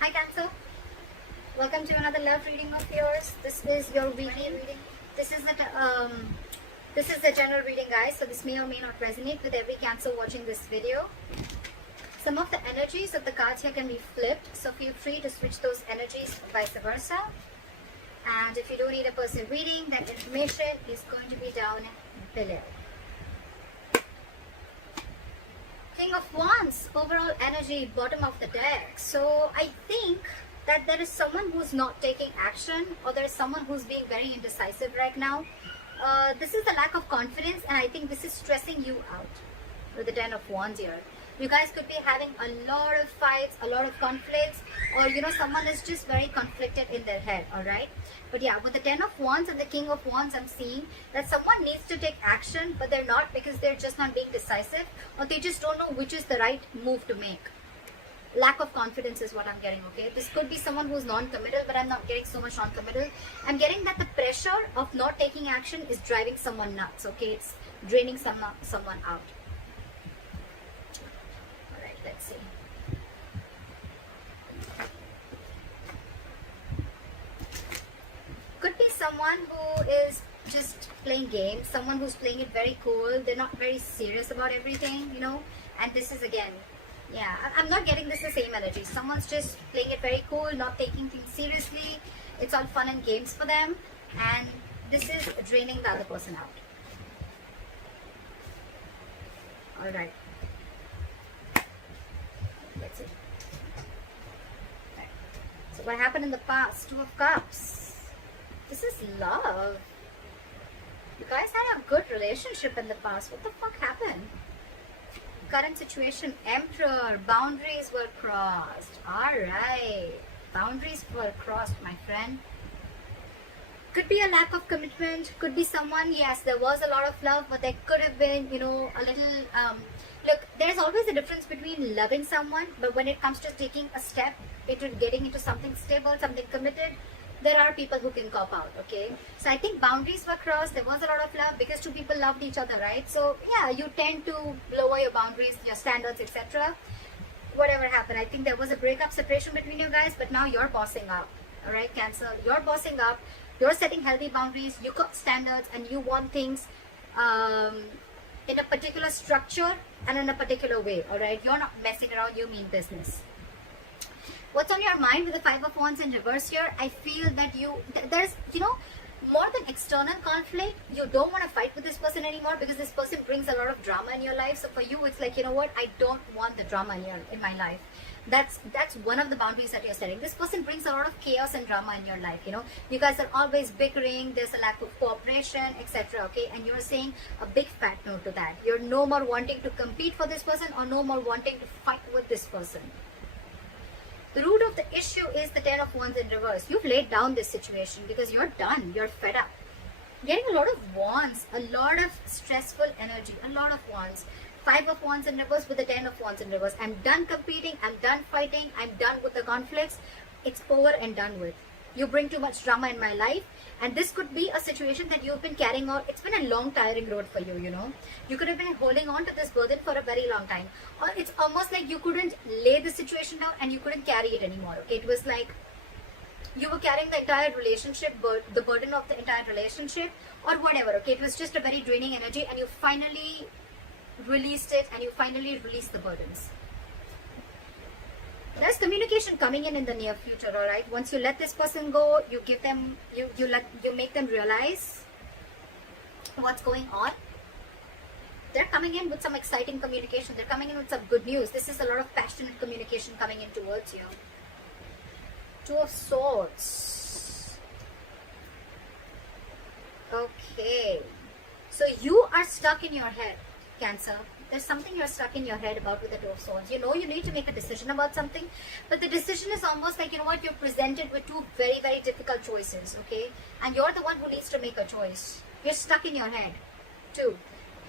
Hi Cancer, welcome to another love reading of yours. This is your weekly reading. This is the general reading, guys. So this may or may not resonate with every Cancer watching this video. Some of the energies of the cards here can be flipped, so feel free to switch those energies, vice versa. And if you do need a personal reading, that information is going to be down below. King of Wands, overall energy, bottom of the deck. So I think that there is someone who's not taking action, or there is someone who's being very indecisive right now. This is the lack of confidence, and I think this is stressing you out with the Ten of Wands here. You guys could be having a lot of fights, a lot of conflicts, or someone is just very conflicted in their head, alright? But yeah, with the Ten of Wands and the King of Wands, I'm seeing that someone needs to take action, but they're not, because they're just not being decisive, or they just don't know which is the right move to make. Lack of confidence is what I'm getting, okay? This could be someone who's non-committal, but I'm not getting so much non-committal. I'm getting that the pressure of not taking action is driving someone nuts, okay? It's draining someone out. Alright, let's see. Could be someone who is just playing games, someone who's playing it very cool. They're not very serious about everything, and this is again, yeah, I'm not getting this the same energy. Someone's just playing it very cool, not taking things seriously. It's all fun and games for them, and this is draining the other person out. Alright, let's see. Right. So what happened in the past? Two of Cups. This is love. You guys had a good relationship in the past. What the fuck happened? Current situation, Emperor. Boundaries were crossed. Alright. Boundaries were crossed, my friend. Could be a lack of commitment. Could be someone, yes, there was a lot of love, but there could have been, a little... look, there's always a difference between loving someone, but when it comes to taking a step into getting into something stable, something committed, there are people who can cop out, okay? So I think boundaries were crossed. There was a lot of love because two people loved each other, right? So yeah, you tend to lower your boundaries, your standards, etc. Whatever happened, I think there was a breakup, separation between you guys, but now you're bossing up, all right, Cancer? You're bossing up. You're setting healthy boundaries. You got standards, and you want things in a particular structure and in a particular way, all right? You're not messing around. You mean business. What's on your mind with the Five of Wands in reverse here? I feel that there's, more than external conflict, you don't want to fight with this person anymore, because this person brings a lot of drama in your life. So for you, it's like, you know what? I don't want the drama in my life. That's one of the boundaries that you're setting. This person brings a lot of chaos and drama in your life, You guys are always bickering. There's a lack of cooperation, etc. Okay? And you're saying a big fat no to that. You're no more wanting to compete for this person, or no more wanting to fight with this person. The root of the issue is the Ten of Wands in reverse. You've laid down this situation because you're done. You're fed up. Getting a lot of wands, a lot of stressful energy, a lot of wands. Five of Wands in reverse with the Ten of Wands in reverse. I'm done competing. I'm done fighting. I'm done with the conflicts. It's over and done with. You bring too much drama in my life. And this could be a situation that you've been carrying on. It's been a long, tiring road for you, You could have been holding on to this burden for a very long time. Or it's almost like you couldn't lay the situation down and you couldn't carry it anymore, okay? It was like you were carrying the entire relationship, the burden of the entire relationship, or whatever, okay? It was just a very draining energy, and you finally released it, and you finally released the burdens. There's communication coming in the near future, all right? Once you let this person go, you give them, you make them realize what's going on. They're coming in with some exciting communication. They're coming in with some good news. This is a lot of passionate communication coming in towards you. Two of Swords. Okay. So you are stuck in your head, Cancer. There's something you're stuck in your head about with the Two of Swords. You need to make a decision about something, but the decision is almost like, you're presented with two very, very difficult choices, okay? And you're the one who needs to make a choice. You're stuck in your head. Two.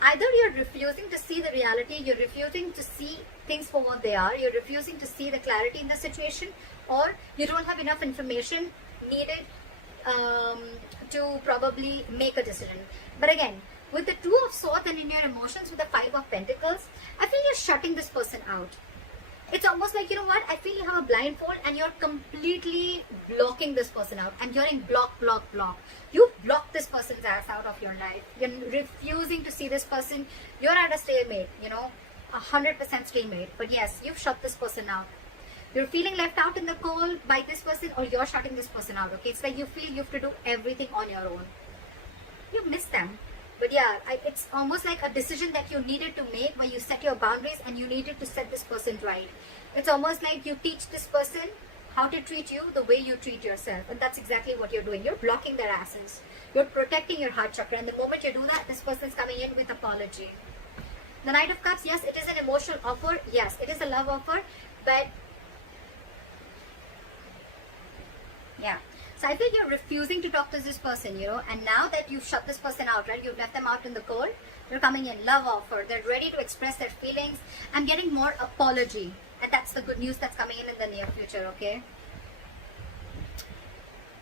Either you're refusing to see the reality, you're refusing to see things for what they are, you're refusing to see the clarity in the situation, or you don't have enough information needed to probably make a decision. But again, with the Two of Swords and in your emotions with the Five of Pentacles, I feel you're shutting this person out. It's almost like, you know what, I feel you have a blindfold and you're completely blocking this person out, and you're in block. You block this person's ass out of your life. You're refusing to see this person. You're at a stalemate, 100% stalemate. But yes, you've shut this person out. You're feeling left out in the cold by this person, or you're shutting this person out, okay? It's like you feel you have to do everything on your own. You miss them. But yeah, it's almost like a decision that you needed to make, where you set your boundaries and you needed to set this person right. It's almost like you teach this person how to treat you the way you treat yourself. And that's exactly what you're doing. You're blocking their asses. You're protecting your heart chakra. And the moment you do that, this person's coming in with apology. The Knight of Cups, yes, it is an emotional offer. Yes, it is a love offer. But yeah. So I feel you're refusing to talk to this person, and now that you've shut this person out, right? You've left them out in the cold. They're coming in, love offer. They're ready to express their feelings. I'm getting more apology. And that's the good news that's coming in the near future, okay?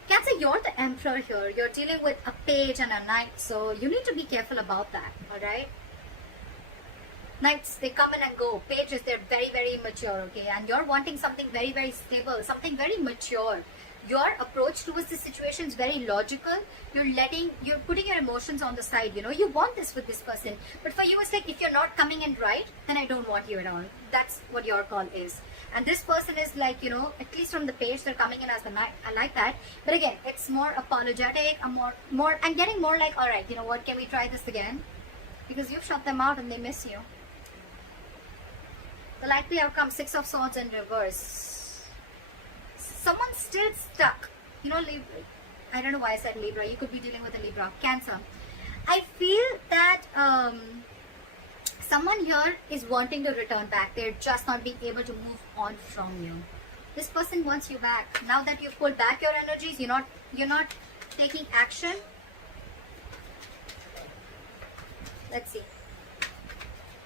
Cancer, you're the Emperor here. You're dealing with a page and a knight. So you need to be careful about that, alright? Knights, they come in and go. Pages, they're very, very immature, okay? And you're wanting something very, very stable, something very mature. Your approach towards the situation is very logical. You're putting your emotions on the side, you want this with this person. But for you, it's like, if you're not coming in right, then I don't want you at all. That's what your call is. And this person is like, at least from the page, they're coming in as the knight. I like that. But again, it's more apologetic, I'm getting more like, all right, you know what, can we try this again? Because you've shut them out and they miss you. The likely outcome, 6 of Swords in reverse. Someone's still stuck. Libra. I don't know why I said Libra. You could be dealing with a Libra. Cancer. I feel that someone here is wanting to return back. They're just not being able to move on from you. This person wants you back. Now that you've pulled back your energies, you're not taking action. Let's see.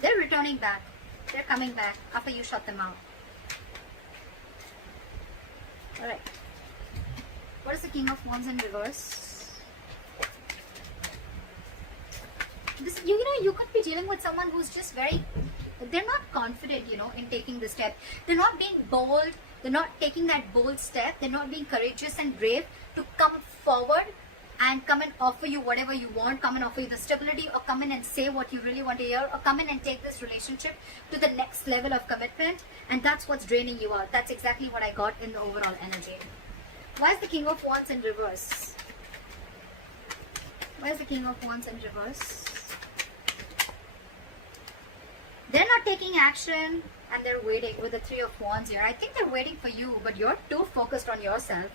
They're returning back. They're coming back after you shut them out. Alright. What is the King of Wands in reverse? This, you could be dealing with someone who's just they're not confident, in taking the step. They're not being bold. They're not taking that bold step. They're not being courageous and brave to come forward and come and offer you whatever you want, come and offer you the stability, or come in and say what you really want to hear, or come in and take this relationship to the next level of commitment. And that's what's draining you out. That's exactly what I got in the overall energy. Why is the King of Wands in reverse? Why is the King of Wands in reverse? They're not taking action and they're waiting with the 3 of Wands here. I think they're waiting for you, but you're too focused on yourself.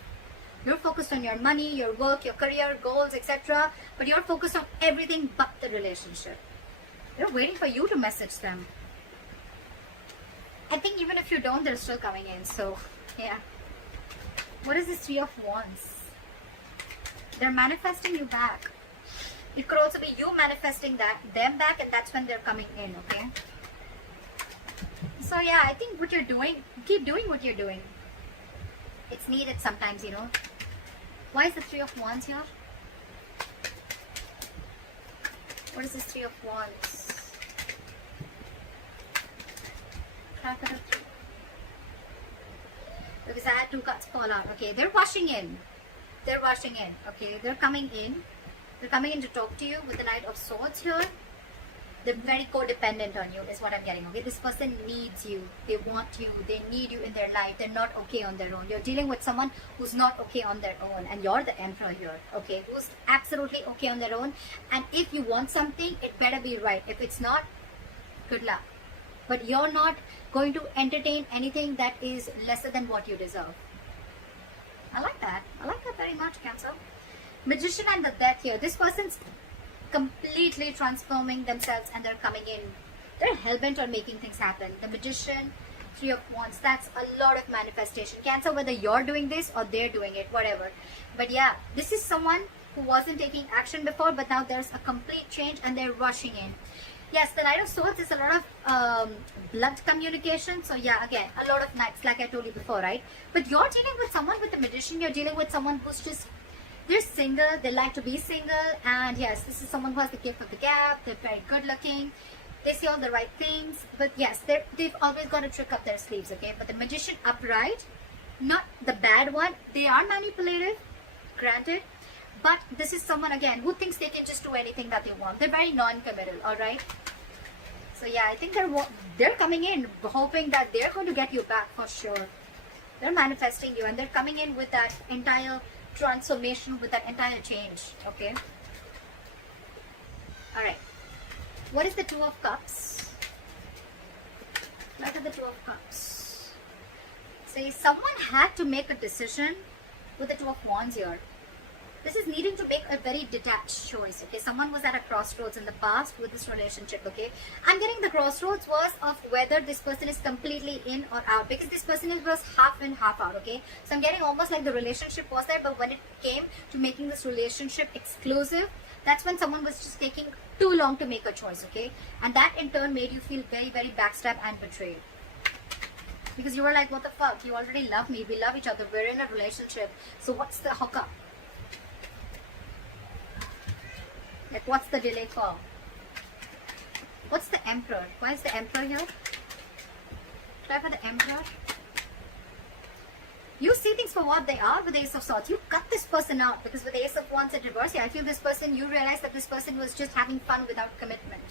You're focused on your money, your work, your career, goals, etc. But you're focused on everything but the relationship. They're waiting for you to message them. I think even if you don't, they're still coming in. So, yeah. What is this 3 of Wands? They're manifesting you back. It could also be you manifesting them back, and that's when they're coming in, okay? So, yeah, I think what you're doing, keep doing what you're doing. It's needed sometimes, Why is the 3 of Wands here? What is this 3 of Wands? Because I had 2 cards fall out. Okay, they're rushing in. They're rushing in. Okay, they're coming in. They're coming in to talk to you with the Knight of Swords here. They're very codependent on you is what I'm getting. Okay, this person needs you. They want you. They need you in their life. They're not okay on their own. You're dealing with someone who's not okay on their own, and you're the Emperor here. Okay, who's absolutely okay on their own. And if you want something, it better be right. If it's not, good luck. But you're not going to entertain anything that is lesser than what you deserve. I like that. I like that very much, Cancer. Magician and the Death here. This person's completely transforming themselves and they're coming in. They're hell-bent on making things happen. The Magician, 3 of Wands, that's a lot of manifestation. Cancer, whether you're doing this or they're doing it, whatever. But yeah, this is someone who wasn't taking action before, but now there's a complete change and they're rushing in. Yes, the Knight of Swords is a lot of blood communication. So yeah, again, a lot of knights, like I told you before, right? But you're dealing with someone with the Magician. You're dealing with someone who's just, they're single. They like to be single. And yes, this is someone who has the gift of the gab. They're very good looking. They say all the right things, but yes, they've always got a trick up their sleeves, okay? But the Magician upright, not the bad one, they are manipulative, granted, but this is someone, again, who thinks they can just do anything that they want. They're very non-committal, alright? So yeah, I think they're coming in hoping that they're going to get you back for sure. They're manifesting you, and they're coming in with that entire transformation, with that entire change, okay? Alright. What is the Two of Cups? What are the Two of Cups? See, someone had to make a decision with the Two of Wands here. This is needing to make a very detached choice, okay? Someone was at a crossroads in the past with this relationship, okay? I'm getting the crossroads was of whether this person is completely in or out, because this person was half in, half out, okay? So I'm getting almost like the relationship was there, but when it came to making this relationship exclusive, that's when someone was just taking too long to make a choice, okay? And that in turn made you feel very, very backstabbed and betrayed. Because you were like, what the fuck? You already love me. We love each other. We're in a relationship. So what's the hookup? Like, what's the delay for? What's the Emperor? Why is the Emperor here? Try for the Emperor. You see things for what they are with the Ace of Swords. You cut this person out, because with the Ace of Wands in reverse, yeah, I feel this person, you realize that this person was just having fun without commitment.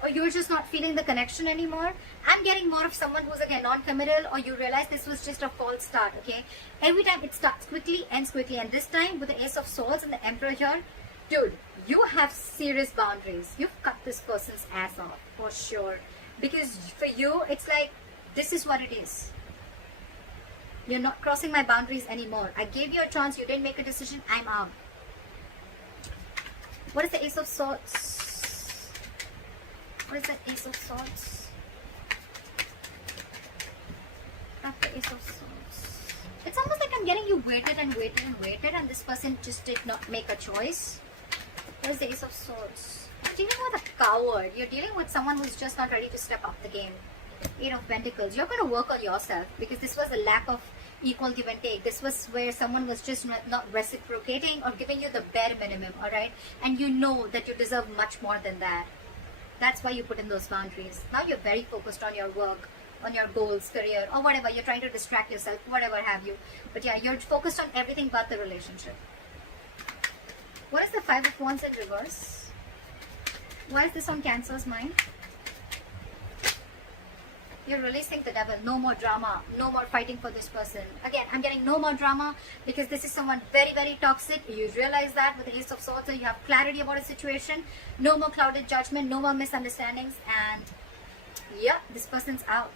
Or you're just not feeling the connection anymore. I'm getting more of someone who's again non-committal, or you realize this was just a false start, okay? Every time it starts quickly, ends quickly. And this time with the Ace of Swords and the Emperor here, dude, you have serious boundaries. You've cut this person's ass off, for sure. Because for you, it's like, this is what it is. You're not crossing my boundaries anymore. I gave you a chance. You didn't make a decision. I'm out. What is the Ace of Swords? What is the Ace of Swords? After Ace of Swords. It's almost like I'm getting you waited and waited and waited, and this person just did not make a choice. What is the Ace of Swords? You're dealing with a coward. You're dealing with someone who's just not ready to step up the game. Eight of Pentacles. You're going to work on yourself, because this was a lack of equal give and take. This was where someone was just not reciprocating or giving you the bare minimum, alright? And you know that you deserve much more than that. That's why you put in those boundaries. Now you're very focused on your work, on your goals, career, or whatever. You're trying to distract yourself, whatever have you. But yeah, you're focused on everything but the relationship. What is the Five of Wands in reverse? Why is this on Cancer's mind? You're releasing the devil. No more drama. No more fighting for this person. Again, I'm getting no more drama, because this is someone very, very toxic. You realize that with the Ace of Swords, so you have clarity about a situation. No more clouded judgment. No more misunderstandings. And yeah, this person's out.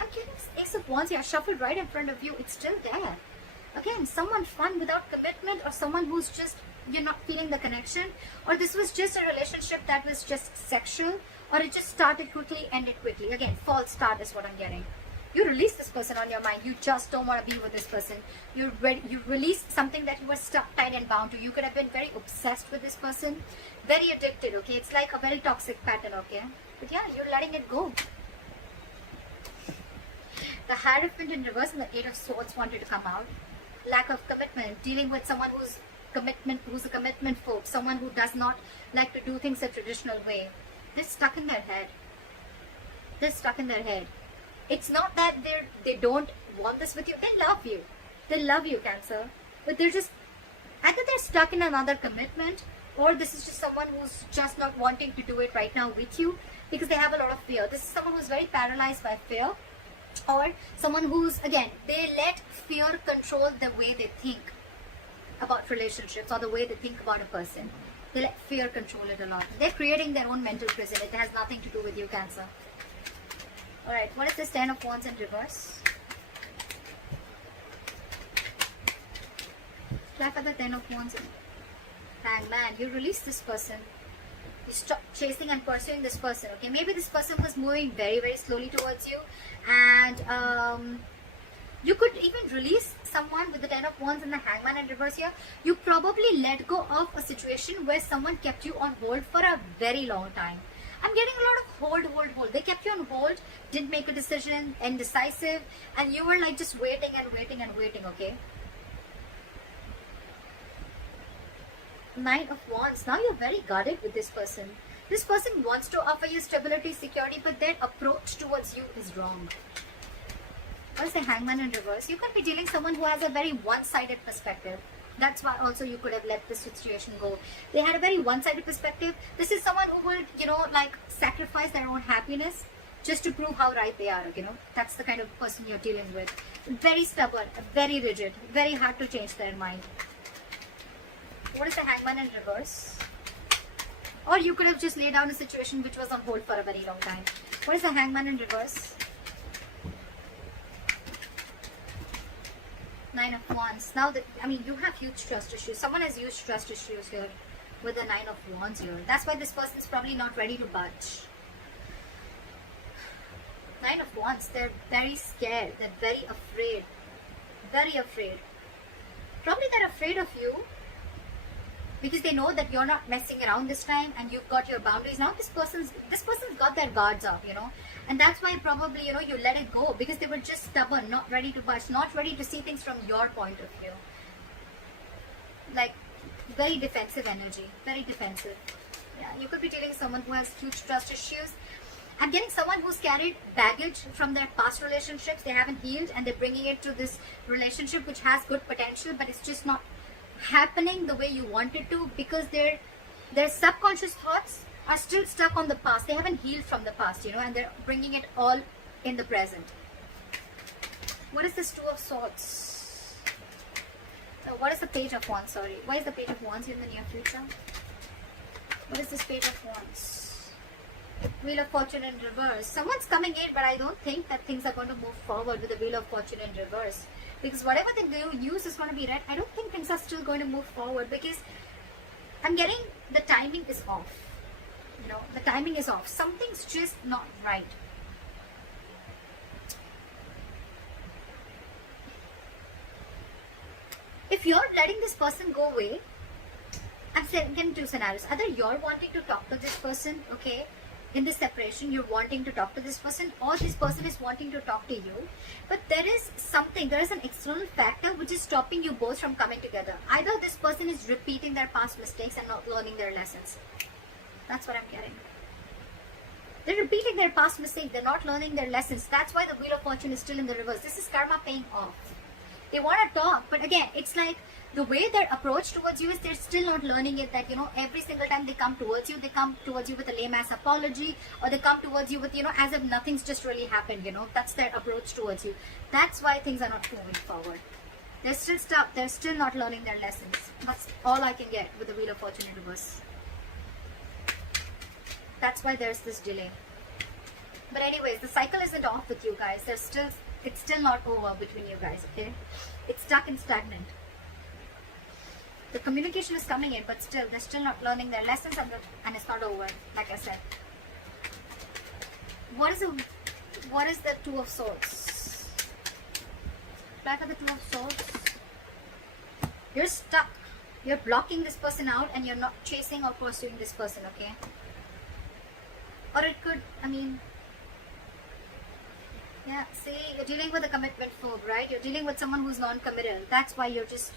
I'm getting this Ace of Wands here shuffled right in front of you. It's still there. Again, someone fun without commitment, or someone who's just, you're not feeling the connection, or this was just a relationship that was just sexual, or it just started quickly, ended quickly. Again, false start is what I'm getting. You release this person on your mind. You just don't want to be with this person. You released something that you were stuck, tied and bound to. You could have been very obsessed with this person, very addicted, okay? It's like a very toxic pattern, okay? But yeah, you're letting it go. The Hierophant in reverse and the Eight of Swords wanted to come out. Lack of commitment, dealing with someone who's a commitment phobe, someone who does not like to do things a traditional way. They're stuck in their head. They're stuck in their head. It's not that they don't want this with you. They love you. They love you, Cancer. But they're just, either they're stuck in another commitment, or this is just someone who's just not wanting to do it right now with you, because they have a lot of fear. This is someone who's very paralyzed by fear, or someone who's, again, they let fear control the way they think about relationships, or the way they think about a person. They let fear control it a lot. They're creating their own mental prison. It has nothing to do with you, Cancer. Alright, what is this Ten of Wands in reverse? Try for the Ten of Wands in Hangman. You release this person. You stop chasing and pursuing this person, okay? Maybe this person was moving very, very slowly towards you, and you could even release someone with the Ten of Wands and the Hangman in reverse here. You probably let go of a situation where someone kept you on hold for a very long time. I'm getting a lot of hold. They kept you on hold, didn't make a decision, indecisive, and you were like just waiting and waiting and waiting, okay? Nine of Wands. Now you're very guarded with this person. This person wants to offer you stability, security, but their approach towards you is wrong. What is the Hangman in reverse? You could be dealing someone who has a very one-sided perspective. That's why also you could have let this situation go. They had a very one-sided perspective. This is someone who will, like sacrifice their own happiness just to prove how right they are, That's the kind of person you're dealing with. Very stubborn, very rigid, very hard to change their mind. What is the Hangman in reverse? Or you could have just laid down a situation which was on hold for a very long time. What is the Hangman in reverse? Nine of Wands. Now, you have huge trust issues. Someone has huge trust issues here with the Nine of Wands here. That's why this person is probably not ready to budge. Nine of Wands, they're very scared. They're very afraid. Very afraid. Probably they're afraid of you because they know that you're not messing around this time and you've got your boundaries. Now this person's got their guards up, and that's why probably, you let it go because they were just stubborn, not ready to budge, not ready to see things from your point of view. Like, very defensive energy, very defensive. Yeah, you could be dealing with someone who has huge trust issues. I'm getting someone who's carried baggage from their past relationships. They haven't healed and they're bringing it to this relationship which has good potential, but it's just not happening the way you want it to because their subconscious thoughts are still stuck on the past. They haven't healed from the past, and they're bringing it all in the present. What is this Two of Swords? What is the Page of Wands? Sorry. Why is the Page of Wands in the near future? What is this Page of Wands? Wheel of Fortune in reverse. Someone's coming in, but I don't think that things are going to move forward with the Wheel of Fortune in reverse. Because whatever they do, use is going to be right. I don't think things are still going to move forward because I'm getting the timing is off. The timing is off. Something's just not right. If you're letting this person go away, I'm getting two scenarios. Either you're wanting to talk to this person, okay, in this separation, you're wanting to talk to this person, or this person is wanting to talk to you. But there is an external factor which is stopping you both from coming together. Either this person is repeating their past mistakes and not learning their lessons. That's what I'm getting. They're repeating their past mistakes. They're not learning their lessons. That's why the Wheel of Fortune is still in the reverse. This is karma paying off. They want to talk, but again, it's like the way their approach towards you is they're still not learning it, that, every single time they come towards you with a lame-ass apology, or they come towards you with, as if nothing's just really happened, That's their approach towards you. That's why things are not moving forward. They're still stuck. They're still not learning their lessons. That's all I can get with the Wheel of Fortune in reverse. That's why there's this delay. But anyways, the cycle isn't off with you guys. It's still not over between you guys, okay? It's stuck and stagnant. The communication is coming in, but still, they're still not learning their lessons, and it's not over, like I said. What is the Two of Swords? Back of the Two of Swords. You're stuck. You're blocking this person out, and you're not chasing or pursuing this person, okay? Or it could, yeah, see, you're dealing with a commitment phobe, right? You're dealing with someone who's non-committal. That's why you're just,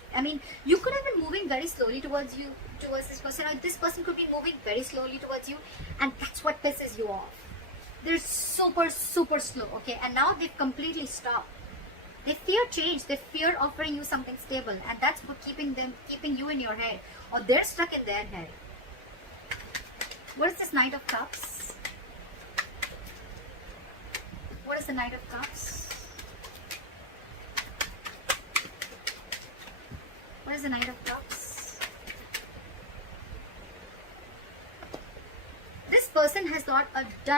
you could have been moving very slowly towards this person, or this person could be moving very slowly towards you, and that's what pisses you off. They're super, super slow, okay? And now they've completely stopped. They fear change. They fear offering you something stable, and that's what keeping you in your head, or they're stuck in their head. What is this Knight of Cups? What is the Knight of Cups? What is the Knight of Cups? This person has done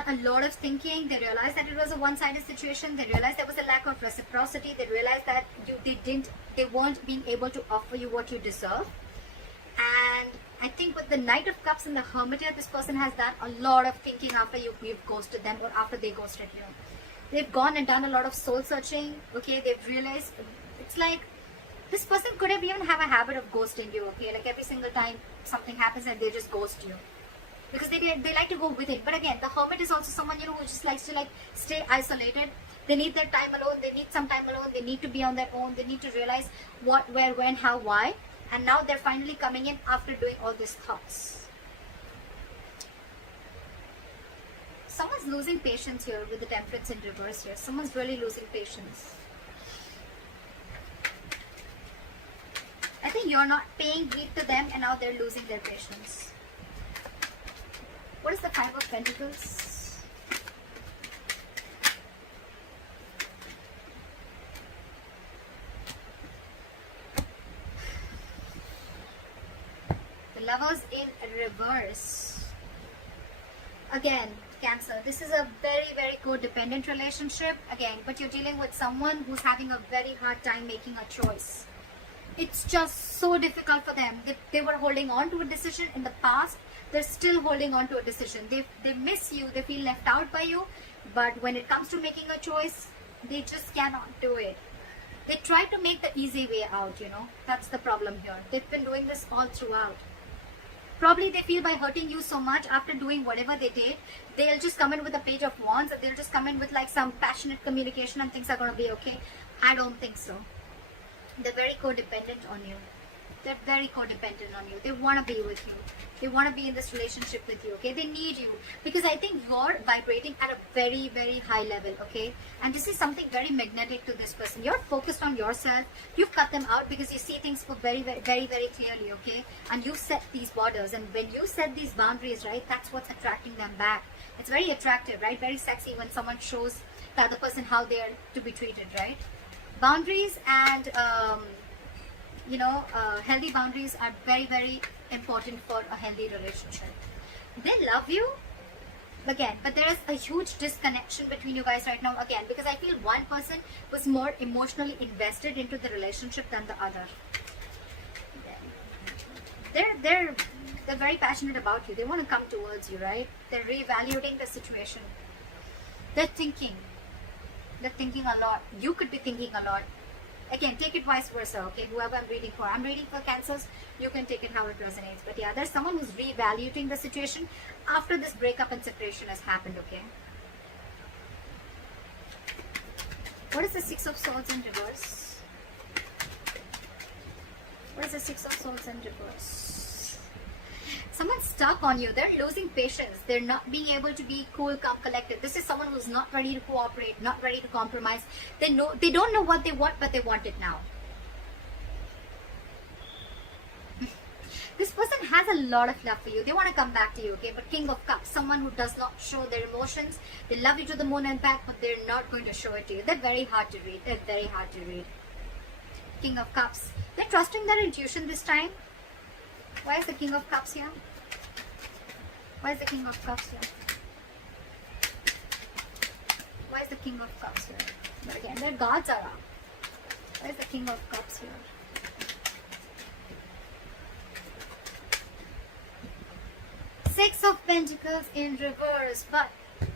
a lot of thinking. They realized that it was a one-sided situation. They realized there was a lack of reciprocity. They realized that they weren't being able to offer you what you deserve. And I think with the Knight of Cups and the Hermit here, this person has done a lot of thinking after you've ghosted them, or after they ghosted you. They've gone and done a lot of soul searching, okay? They've realized, it's like, this person could have even have a habit of ghosting you, okay? Like every single time something happens and they just ghost you. Because they like to go with it. But again, the Hermit is also someone, who just likes to stay isolated. They need their time alone. They need some time alone. They need to be on their own. They need to realize what, where, when, how, why. And now they're finally coming in after doing all these thoughts. Someone's losing patience here with the Temperance in reverse here. Someone's really losing patience. I think you're not paying heed to them and now they're losing their patience. What is the Five of Pentacles? The Lovers in reverse. Again, Cancer, this is a very, very codependent relationship. Again, but you're dealing with someone who's having a very hard time making a choice. It's just so difficult for them. They were holding on to a decision in the past. They're still holding on to a decision. They miss you. They feel left out by you. But when it comes to making a choice, they just cannot do it. They try to make the easy way out, you know. That's the problem here. They've been doing this all throughout. Probably they feel by hurting you so much after doing whatever they did, they'll just come in with a page of wands, and they'll just come in with like some passionate communication and things are going to be okay. I don't think so. They're very codependent on you. They're very codependent on you. They want to be with you. They want to be in this relationship with you, okay? They need you because I think you're vibrating at a very, very high level, okay? And this is something very magnetic to this person. You're focused on yourself. You've cut them out because you see things for very, very, very, very clearly, okay? And you've set these borders. And when you set these boundaries, right, that's what's attracting them back. It's very attractive, right? Very sexy when someone shows the other person how they are to be treated, right? Boundaries and healthy boundaries are very, very important for a healthy relationship. They love you again, but there is a huge disconnection between you guys right now again, because I feel one person was more emotionally invested into the relationship than the other. They're very passionate about you. They want to come towards you, right? They're reevaluating the situation. They're thinking a lot. You could be thinking a lot. Again, take it vice versa, okay? Whoever I'm reading for Cancers, you can take it how it resonates. But yeah, there's someone who's reevaluating the situation after this breakup and separation has happened, okay? What is the Six of Swords in reverse? What is the Six of Swords in reverse? Someone's stuck on you. They're losing patience. They're not being able to be cool, calm, collected. This is someone who's not ready to cooperate, not ready to compromise. They don't know what they want, but they want it now. This person has a lot of love for you. They want to come back to you, okay? But King of Cups, someone who does not show their emotions. They love you to the moon and back, but they're not going to show it to you. They're very hard to read. They're very hard to read. King of Cups. They're trusting their intuition this time. Why is the King of Cups here? Why is the King of Cups here? Why is the King of Cups here? But again, their guards are up. Why is the King of Cups here? Six of Pentacles in reverse. But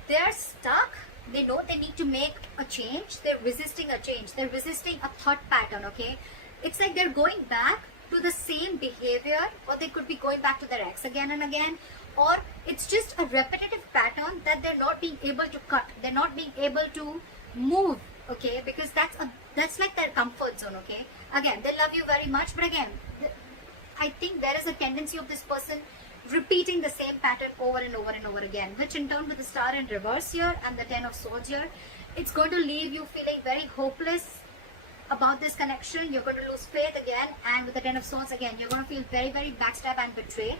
they're stuck. They know they need to make a change. They're resisting a change. They're resisting a thought pattern, okay? It's like they're going back to the same behavior, or they could be going back to their ex again and again, or it's just a repetitive pattern that they're not being able to cut. They're not being able to move, okay? Because that's like their comfort zone, okay? Again, they love you very much, but again, I think there is a tendency of this person repeating the same pattern over and over and over again, which in turn with the Star in reverse here and the Ten of Swords here, it's going to leave you feeling very hopeless about this connection. You're going to lose faith again, and with the Ten of Swords again, you're going to feel very, very backstabbed and betrayed,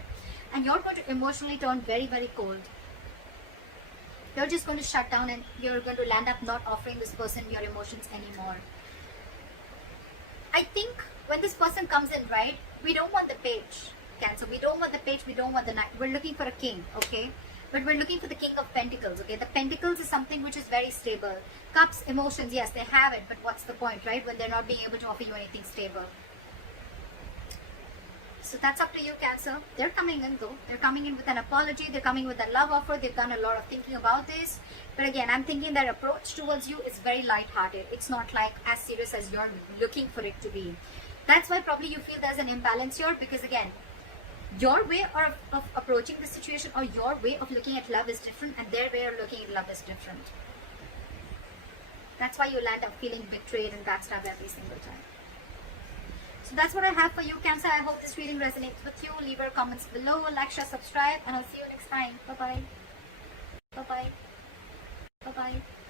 and you're going to emotionally turn very, very cold. You're just going to shut down, and you're going to land up not offering this person your emotions anymore. I think when this person comes in, right, we don't want the page, Cancer. We don't want the page, we don't want the knight. We're looking for a king, okay? But we're looking for the King of Pentacles, okay? The Pentacles is something which is very stable. Cups, emotions, yes, they have it, but what's the point, right? When they're not being able to offer you anything stable. So that's up to you, Cancer. They're coming in though. They're coming in with an apology. They're coming with a love offer. They've done a lot of thinking about this. But again, I'm thinking their approach towards you is very light-hearted. It's not like as serious as you're looking for it to be. That's why probably you feel there's an imbalance here, because again, your way of approaching the situation or your way of looking at love is different, and their way of looking at love is different. That's why you land up feeling betrayed and backstabbed every single time. So that's what I have for you, Cancer. I hope this reading resonates with you. Leave your comments below, like, share, subscribe, and I'll see you next time. Bye-bye. Bye-bye. Bye-bye.